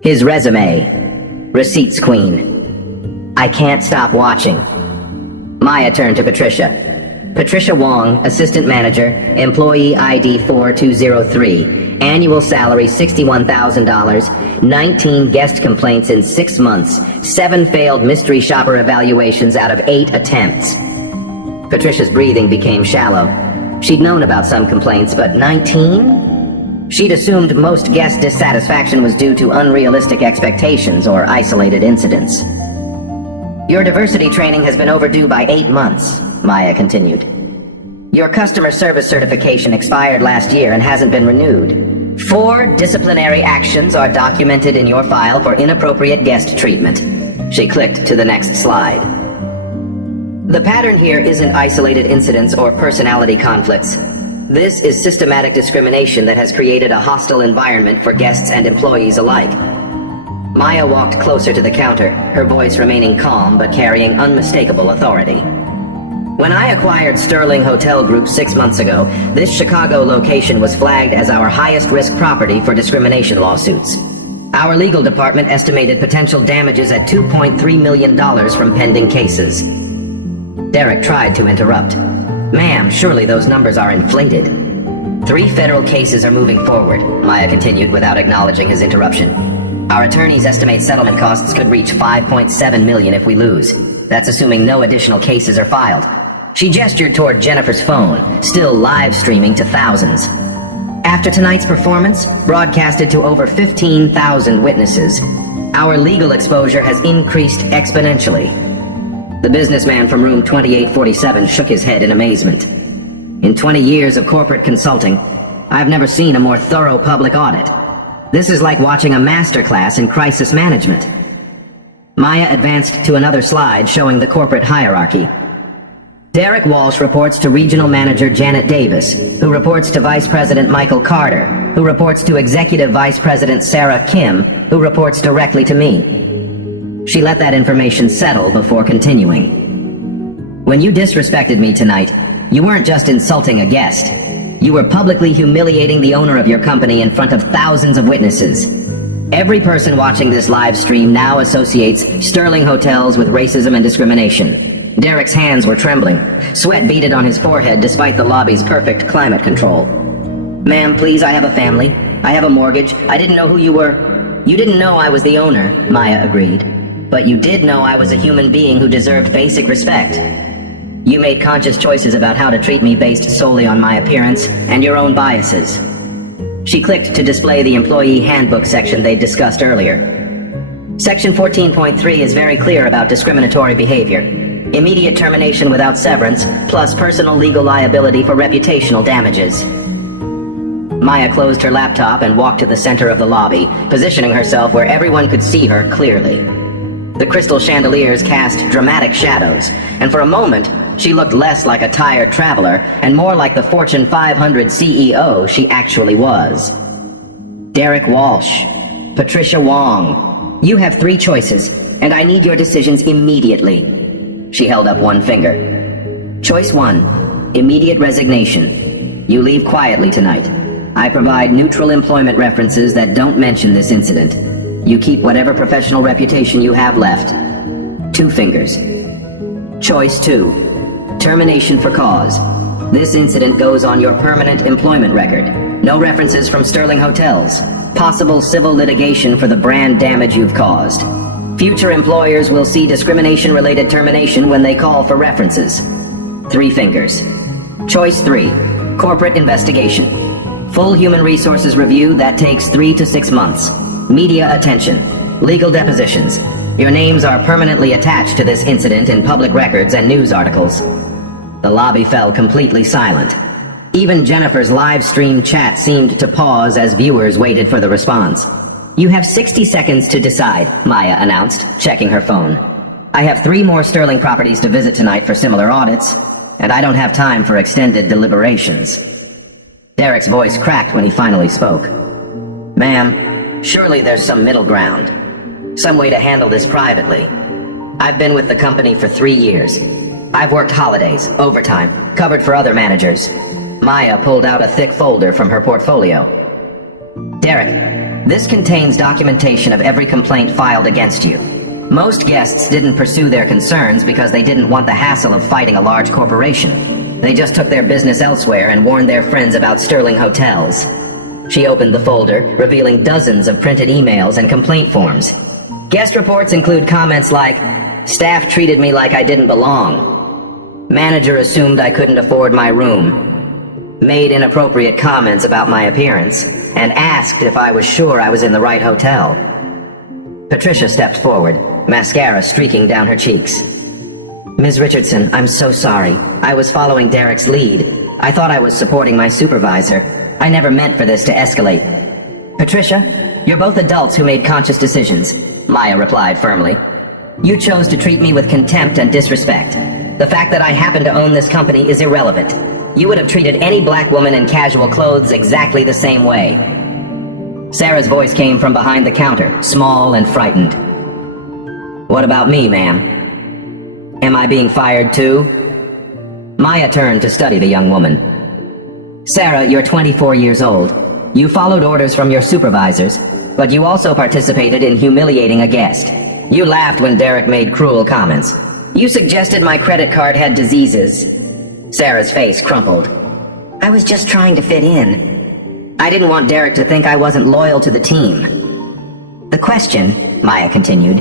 His resume. Receipts queen. I can't stop watching. Maya turned to Patricia. Patricia Wong, assistant manager, employee ID 4203, annual salary $61,000, 19 guest complaints in 6 months, 7 failed mystery shopper evaluations out of 8 attempts. Patricia's breathing became shallow. She'd known about some complaints, but 19? She'd assumed most guest dissatisfaction was due to unrealistic expectations or isolated incidents. Your diversity training has been overdue by 8 months, Maya continued. Your customer service certification expired last year and hasn't been renewed. 4 disciplinary actions are documented in your file for inappropriate guest treatment. She clicked to the next slide. The pattern here isn't isolated incidents or personality conflicts. This is systematic discrimination that has created a hostile environment for guests and employees alike. Maya walked closer to the counter, her voice remaining calm but carrying unmistakable authority. When I acquired Sterling Hotel Group 6 months ago, this Chicago location was flagged as our highest risk property for discrimination lawsuits. Our legal department estimated potential damages at $2.3 million from pending cases. Derek tried to interrupt. Ma'am, surely those numbers are inflated. 3 federal cases are moving forward, Maya continued without acknowledging his interruption. Our attorneys estimate settlement costs could reach $5.7 million if we lose. That's assuming no additional cases are filed. She gestured toward Jennifer's phone, still live streaming to thousands. After tonight's performance, broadcasted to over 15,000 witnesses, our legal exposure has increased exponentially. The businessman from room 2847 shook his head in amazement. In 20 years of corporate consulting, I've never seen a more thorough public audit. This is like watching a masterclass in crisis management. Maya advanced to another slide showing the corporate hierarchy. Derek Walsh reports to Regional Manager Janet Davis, who reports to Vice President Michael Carter, who reports to Executive Vice President Sarah Kim, who reports directly to me. She let that information settle before continuing. When you disrespected me tonight, you weren't just insulting a guest. You were publicly humiliating the owner of your company in front of thousands of witnesses. Every person watching this live stream now associates Sterling Hotels with racism and discrimination. Derek's hands were trembling. Sweat beaded on his forehead despite the lobby's perfect climate control. Ma'am, please, I have a family. I have a mortgage. I didn't know who you were. You didn't know I was the owner, Maya agreed. But you did know I was a human being who deserved basic respect. You made conscious choices about how to treat me based solely on my appearance and your own biases. She clicked to display the employee handbook section they'd discussed earlier. Section 14.3 is very clear about discriminatory behavior. Immediate termination without severance, plus personal legal liability for reputational damages. Maya closed her laptop and walked to the center of the lobby, positioning herself where everyone could see her clearly. The crystal chandeliers cast dramatic shadows, and for a moment, she looked less like a tired traveler and more like the Fortune 500 CEO she actually was. Derek Walsh, Patricia Wong, you have 3 choices, and I need your decisions immediately. She held up one finger. Choice 1, immediate resignation. You leave quietly tonight. I provide neutral employment references that don't mention this incident. You keep whatever professional reputation you have left. 2 fingers. Choice 2, termination for cause. This incident goes on your permanent employment record. No references from Sterling Hotels. Possible civil litigation for the brand damage you've caused. Future employers will see discrimination-related termination when they call for references. 3 fingers. Choice 3, corporate investigation. Full human resources review that takes 3 to 6 months. Media attention. Legal depositions. Your names are permanently attached to this incident in public records and news articles. The lobby fell completely silent. Even Jennifer's live stream chat seemed to pause as viewers waited for the response. You have 60 seconds to decide, Maya announced, checking her phone. I have 3 more Sterling properties to visit tonight for similar audits, and I don't have time for extended deliberations. Derek's voice cracked when he finally spoke. Ma'am, surely there's some middle ground. Some way to handle this privately. I've been with the company for 3 years. I've worked holidays, overtime, covered for other managers. Maya pulled out a thick folder from her portfolio. Derek, This contains documentation of every complaint filed against you. Most guests didn't pursue their concerns because they didn't want the hassle of fighting a large corporation. They just took their business elsewhere and warned their friends about Sterling hotels. She opened the folder, revealing dozens of printed emails and complaint forms. Guest reports include comments like, "Staff treated me like I didn't belong. Manager assumed I couldn't afford my room. Made inappropriate comments about my appearance, and asked if I was sure I was in the right hotel." Patricia stepped forward, mascara streaking down her cheeks. "Ms. Richardson, I'm so sorry. I was following Derek's lead. I thought I was supporting my supervisor. I never meant for this to escalate." "Patricia, you're both adults who made conscious decisions," Maya replied firmly. "You chose to treat me with contempt and disrespect. The fact that I happen to own this company is irrelevant. You would have treated any black woman in casual clothes exactly the same way." Sarah's voice came from behind the counter, small and frightened. "What about me, ma'am? Am I being fired too?" Maya turned to study the young woman. "Sarah, you're 24 years old. You followed orders from your supervisors, but you also participated in humiliating a guest. You laughed when Derek made cruel comments. You suggested my credit card had diseases." Sarah's face crumpled. "I was just trying to fit in. I didn't want Derek to think I wasn't loyal to the team." "The question," Maya continued,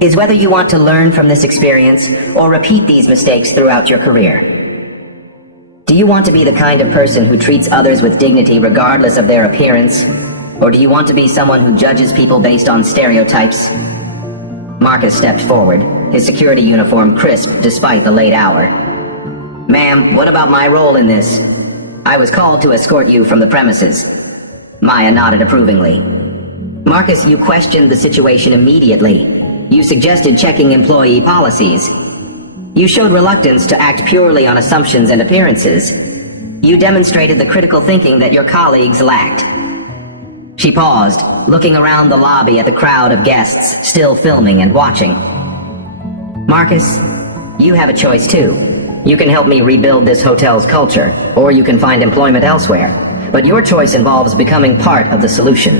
"is whether you want to learn from this experience or repeat these mistakes throughout your career. Do you want to be the kind of person who treats others with dignity regardless of their appearance? Or do you want to be someone who judges people based on stereotypes?" Marcus stepped forward, his security uniform crisp despite the late hour. "Ma'am, what about my role in this? I was called to escort you from the premises." Maya nodded approvingly. "Marcus, you questioned the situation immediately. You suggested checking employee policies. You showed reluctance to act purely on assumptions and appearances. You demonstrated the critical thinking that your colleagues lacked." She paused, looking around the lobby at the crowd of guests still filming and watching. "Marcus, you have a choice too. You can help me rebuild this hotel's culture, or you can find employment elsewhere. But your choice involves becoming part of the solution."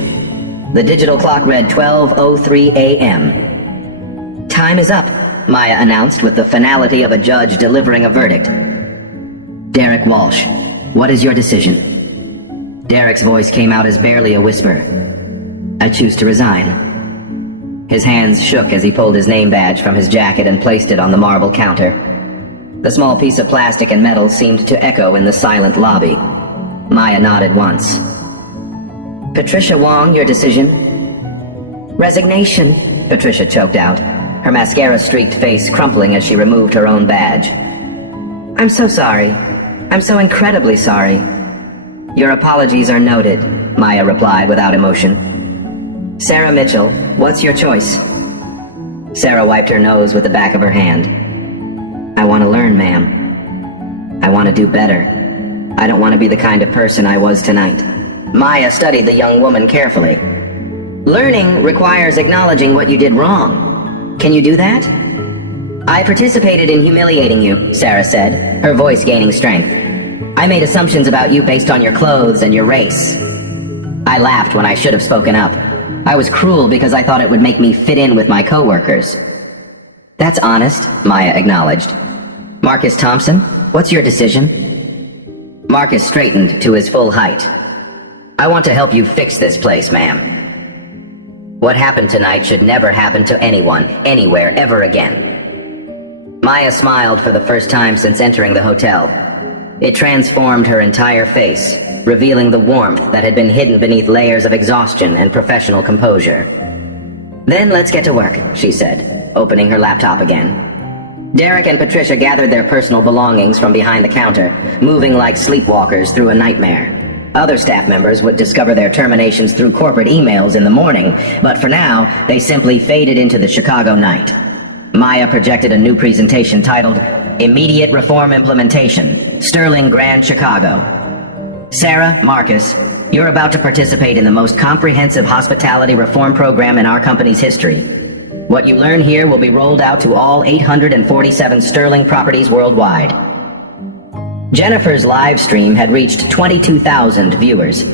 The digital clock read 12:03 a.m. "Time is up," Maya announced with the finality of a judge delivering a verdict. "Derek Walsh, what is your decision?" Derek's voice came out as barely a whisper. "I choose to resign." His hands shook as he pulled his name badge from his jacket and placed it on the marble counter. The small piece of plastic and metal seemed to echo in the silent lobby. Maya nodded once. "Patricia Wong, your decision?" "Resignation," Patricia choked out, her mascara-streaked face crumpling as she removed her own badge. "I'm so sorry. I'm so incredibly sorry." "Your apologies are noted," Maya replied without emotion. "Sarah Mitchell, what's your choice?" Sarah wiped her nose with the back of her hand. "I want to learn, ma'am. I want to do better. I don't want to be the kind of person I was tonight." Maya studied the young woman carefully. "Learning requires acknowledging what you did wrong. Can you do that?" "I participated in humiliating you," Sarah said, her voice gaining strength. "I made assumptions about you based on your clothes and your race. I laughed when I should have spoken up. I was cruel because I thought it would make me fit in with my coworkers." "That's honest," Maya acknowledged. "Marcus Thompson, what's your decision?" Marcus straightened to his full height. "I want to help you fix this place, ma'am. What happened tonight should never happen to anyone, anywhere, ever again." Maya smiled for the first time since entering the hotel. It transformed her entire face, revealing the warmth that had been hidden beneath layers of exhaustion and professional composure. "Then let's get to work," she said, opening her laptop again. Derek and Patricia gathered their personal belongings from behind the counter, moving like sleepwalkers through a nightmare. Other staff members would discover their terminations through corporate emails in the morning, but for now, they simply faded into the Chicago night. Maya projected a new presentation titled, "Immediate Reform Implementation, Sterling Grand Chicago." "Sarah, Marcus, you're about to participate in the most comprehensive hospitality reform program in our company's history. What you learn here will be rolled out to all 847 Sterling properties worldwide." Jennifer's live stream had reached 22,000 viewers.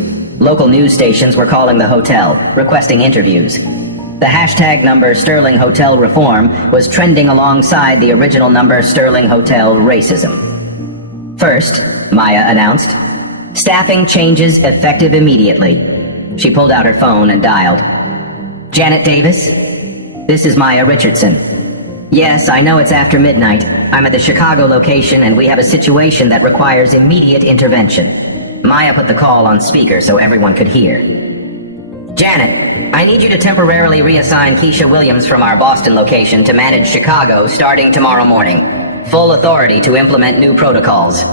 Local news stations were calling the hotel, requesting interviews. The hashtag number Sterling Hotel Reform was trending alongside the original number Sterling Hotel Racism. First, Maya announced, staffing changes effective immediately. She pulled out her phone and dialed. Janet Davis? This is Maya Richardson. Yes, I know it's after midnight. I'm at the Chicago location and we have a situation that requires immediate intervention. Maya put the call on speaker so everyone could hear. Janet, I need you to temporarily reassign Keisha Williams from our Boston location to manage Chicago starting tomorrow morning. Full authority to implement new protocols.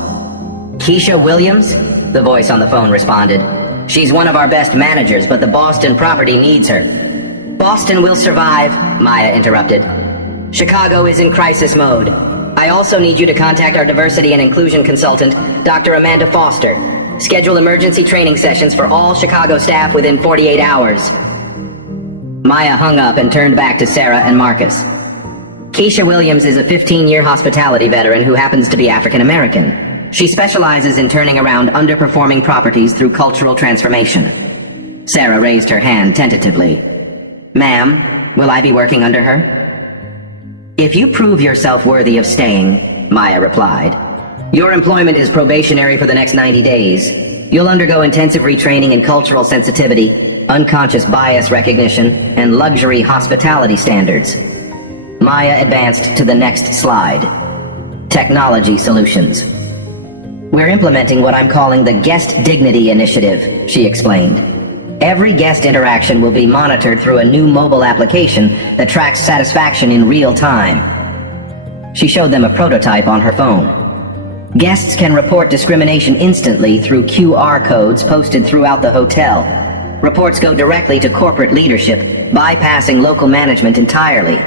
Keisha Williams? The voice on the phone responded. She's one of our best managers, but the Boston property needs her. Boston will survive, Maya interrupted. Chicago is in crisis mode. I also need you to contact our diversity and inclusion consultant, Dr. Amanda Foster. Schedule emergency training sessions for all Chicago staff within 48 hours. Maya hung up and turned back to Sarah and Marcus. Keisha Williams is a 15-year hospitality veteran who happens to be African American. She specializes in turning around underperforming properties through cultural transformation. Sarah raised her hand tentatively. Ma'am, will I be working under her? If you prove yourself worthy of staying, Maya replied. Your employment is probationary for the next 90 days. You'll undergo intensive retraining in cultural sensitivity, unconscious bias recognition, and luxury hospitality standards. Maya advanced to the next slide. Technology solutions. We're implementing what I'm calling the Guest Dignity Initiative, she explained. Every guest interaction will be monitored through a new mobile application that tracks satisfaction in real time. She showed them a prototype on her phone. Guests can report discrimination instantly through QR codes posted throughout the hotel. Reports go directly to corporate leadership, bypassing local management entirely.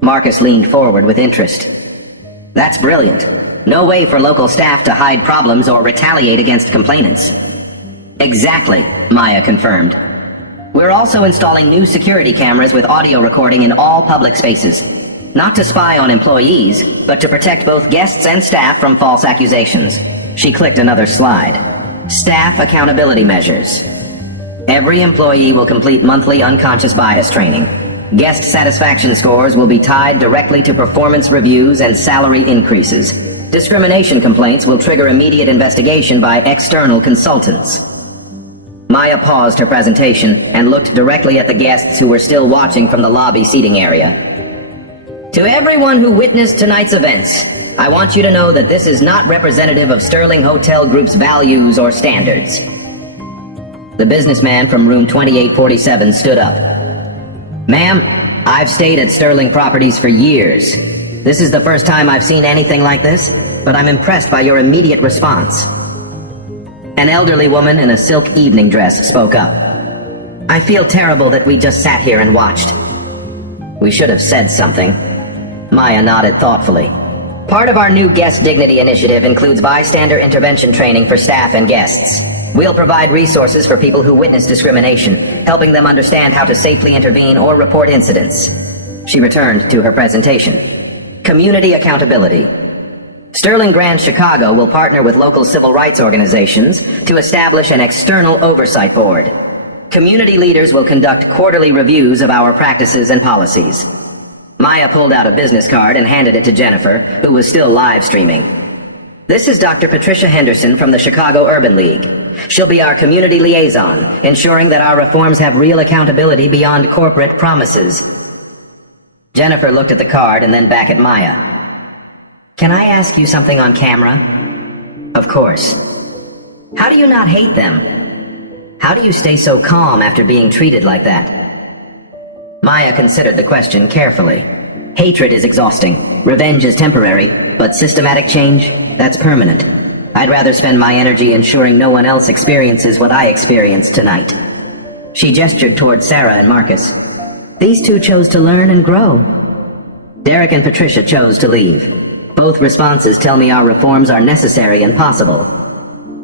Marcus leaned forward with interest. That's brilliant. No way for local staff to hide problems or retaliate against complainants. Exactly, Maya confirmed. We're also installing new security cameras with audio recording in all public spaces. Not to spy on employees, but to protect both guests and staff from false accusations. She clicked another slide. Staff accountability measures. Every employee will complete monthly unconscious bias training. Guest satisfaction scores will be tied directly to performance reviews and salary increases. Discrimination complaints will trigger immediate investigation by external consultants. Maya paused her presentation and looked directly at the guests who were still watching from the lobby seating area. To everyone who witnessed tonight's events, I want you to know that this is not representative of Sterling Hotel Group's values or standards. The businessman from room 2847 stood up. Ma'am, I've stayed at Sterling Properties for years. This is the first time I've seen anything like this, but I'm impressed by your immediate response. An elderly woman in a silk evening dress spoke up. I feel terrible that we just sat here and watched. We should have said something. Maya nodded thoughtfully. Part of our new Guest Dignity Initiative includes bystander intervention training for staff and guests. We'll provide resources for people who witness discrimination, helping them understand how to safely intervene or report incidents. She returned to her presentation. Community accountability. Sterling Grand Chicago will partner with local civil rights organizations to establish an external oversight board. Community leaders will conduct quarterly reviews of our practices and policies. Maya pulled out a business card and handed it to Jennifer, who was still live streaming. This is Dr. Patricia Henderson from the Chicago Urban League. She'll be our community liaison, ensuring that our reforms have real accountability beyond corporate promises. Jennifer looked at the card and then back at Maya. Can I ask you something on camera? Of course. How do you not hate them? How do you stay so calm after being treated like that? Maya considered the question carefully. Hatred is exhausting. Revenge is temporary. But systematic change, that's permanent. I'd rather spend my energy ensuring no one else experiences what I experienced tonight. She gestured toward Sarah and Marcus. These two chose to learn and grow. Derek and Patricia chose to leave. Both responses tell me our reforms are necessary and possible.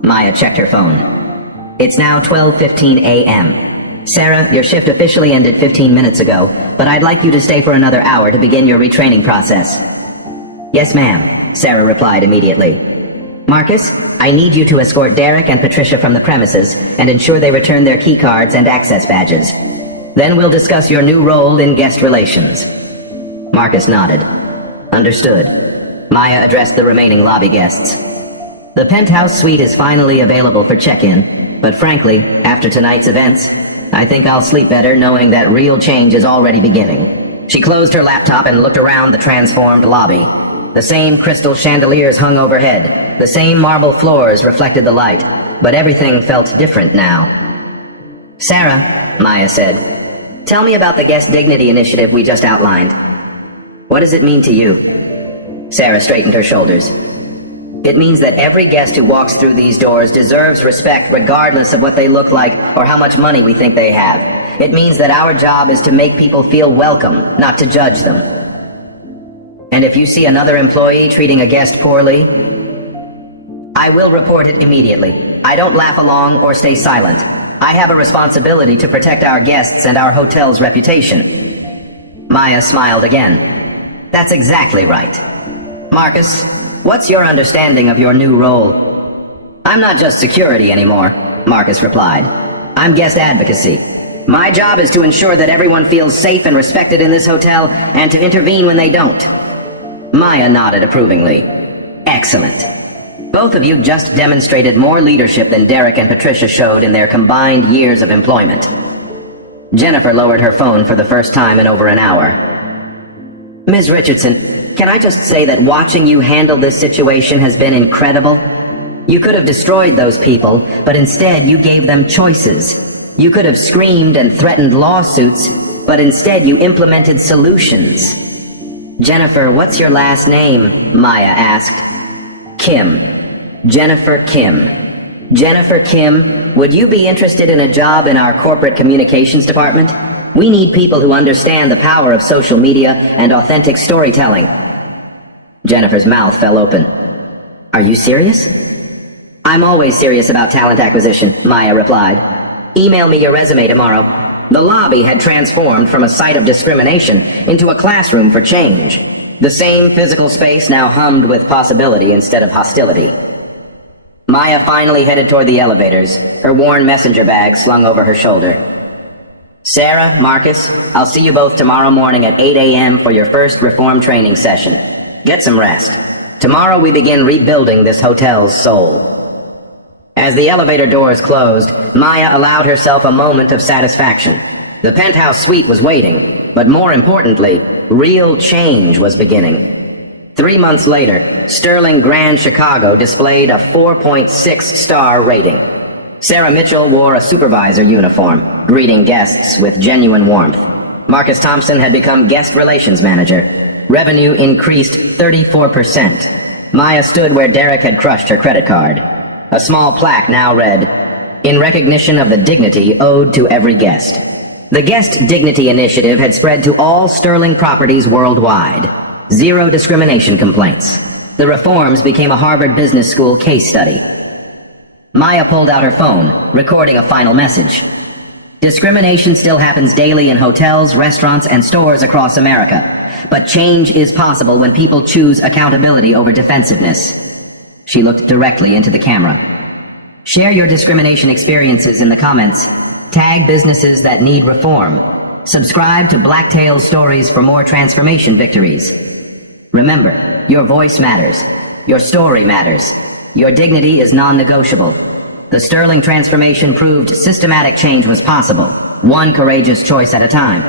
Maya checked her phone. It's now 12:15 a.m. Sarah, your shift officially ended 15 minutes ago, but I'd like you to stay for another hour to begin your retraining process. Yes, ma'am, Sarah replied immediately. Marcus, I need you to escort Derek and Patricia from the premises and ensure they return their keycards and access badges. Then we'll discuss your new role in guest relations. Marcus nodded. Understood. Maya addressed the remaining lobby guests. The penthouse suite is finally available for check-in, but frankly, after tonight's events, I think I'll sleep better knowing that real change is already beginning. She closed her laptop and looked around the transformed lobby. The same crystal chandeliers hung overhead. The same marble floors reflected the light, but everything felt different now. Sarah, Maya said, tell me about the Guest Dignity Initiative we just outlined. What does it mean to you? Sarah straightened her shoulders. It means that every guest who walks through these doors deserves respect regardless of what they look like or how much money we think they have. It means that our job is to make people feel welcome, not to judge them. And if you see another employee treating a guest poorly, I will report it immediately. I don't laugh along or stay silent. I have a responsibility to protect our guests and our hotel's reputation. Maya smiled again. That's exactly right. Marcus, what's your understanding of your new role? I'm not just security anymore, Marcus replied. I'm guest advocacy. My job is to ensure that everyone feels safe and respected in this hotel and to intervene when they don't. Maya nodded approvingly. Excellent. Both of you just demonstrated more leadership than Derek and Patricia showed in their combined years of employment. Jennifer lowered her phone for the first time in over an hour. Ms. Richardson, can I just say that watching you handle this situation has been incredible? You could have destroyed those people, but instead you gave them choices. You could have screamed and threatened lawsuits, but instead you implemented solutions. Jennifer, what's your last name? Maya asked. Kim. Jennifer Kim. Jennifer Kim, would you be interested in a job in our corporate communications department? We need people who understand the power of social media and authentic storytelling. Jennifer's mouth fell open. Are you serious? I'm always serious about talent acquisition, Maya replied. Email me your resume tomorrow. The lobby had transformed from a site of discrimination into a classroom for change. The same physical space now hummed with possibility instead of hostility. Maya finally headed toward the elevators, her worn messenger bag slung over her shoulder. Sarah, Marcus, I'll see you both tomorrow morning at 8 a.m. for your first reform training session. Get some rest. Tomorrow we begin rebuilding this hotel's soul. As the elevator doors closed, Maya allowed herself a moment of satisfaction. The penthouse suite was waiting, but more importantly, real change was beginning. 3 months later, Sterling Grand Chicago displayed a 4.6-star rating. Sarah Mitchell wore a supervisor uniform, greeting guests with genuine warmth. Marcus Thompson had become guest relations manager. Revenue increased 34%. Maya stood where Derek had crushed her credit card. A small plaque now read, "In recognition of the dignity owed to every guest." The Guest Dignity Initiative had spread to all Sterling properties worldwide. 0 discrimination complaints. The reforms became a Harvard Business School case study. Maya pulled out her phone, recording a final message. Discrimination still happens daily in hotels, restaurants, and stores across America. But change is possible when people choose accountability over defensiveness. She looked directly into the camera. Share your discrimination experiences in the comments. Tag businesses that need reform. Subscribe to Untold Stories for more transformation victories. Remember, your voice matters. Your story matters. Your dignity is non-negotiable. The Sterling transformation proved systematic change was possible, one courageous choice at a time.